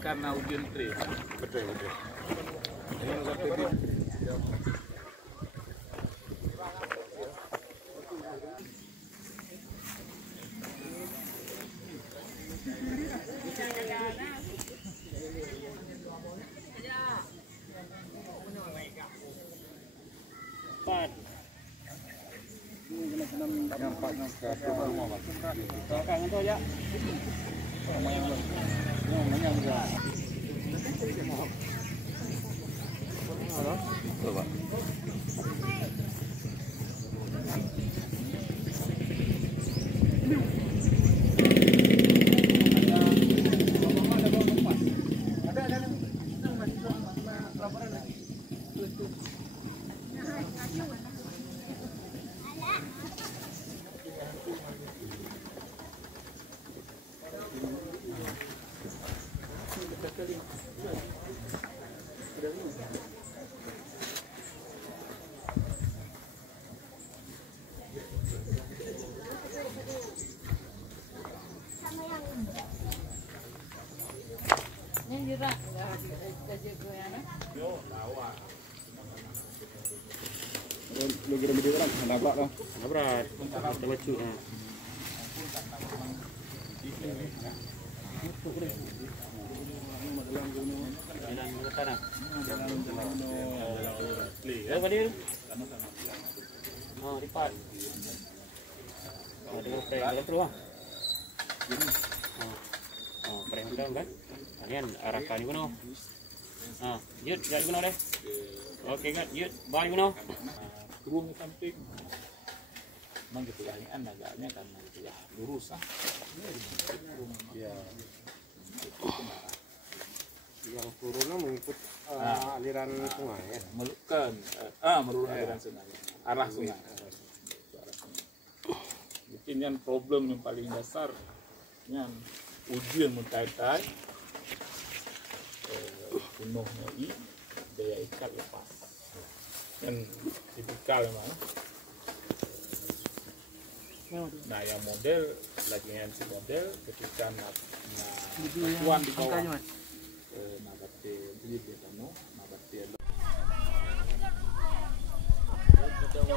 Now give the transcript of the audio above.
Karena ujian tri. Betul. Lagi ada video orang, nabrak lah. Nabrak, kita lucu. Oh, lipat. Ada frame dalam peluang. Oh, frame dalam kan? Kalian arahkan di mana? Yud, jadi mana deh? Oke kan, Yud, balik mana? Turun ke samping. Memang gitu ya, agaknya karena gitu ya lurus ya. Yang turunnya mengikut aliran sungai ya. Melurus aliran sungai. Arah sungai. Mungkin yang problem yang paling dasar yang ujian mentai-tai penuhnya daya ikat lepas. Dan tipikal memang. Nah, yang model lagi yang si model ketika tuan di bawah nabate di kamu nabate Betul.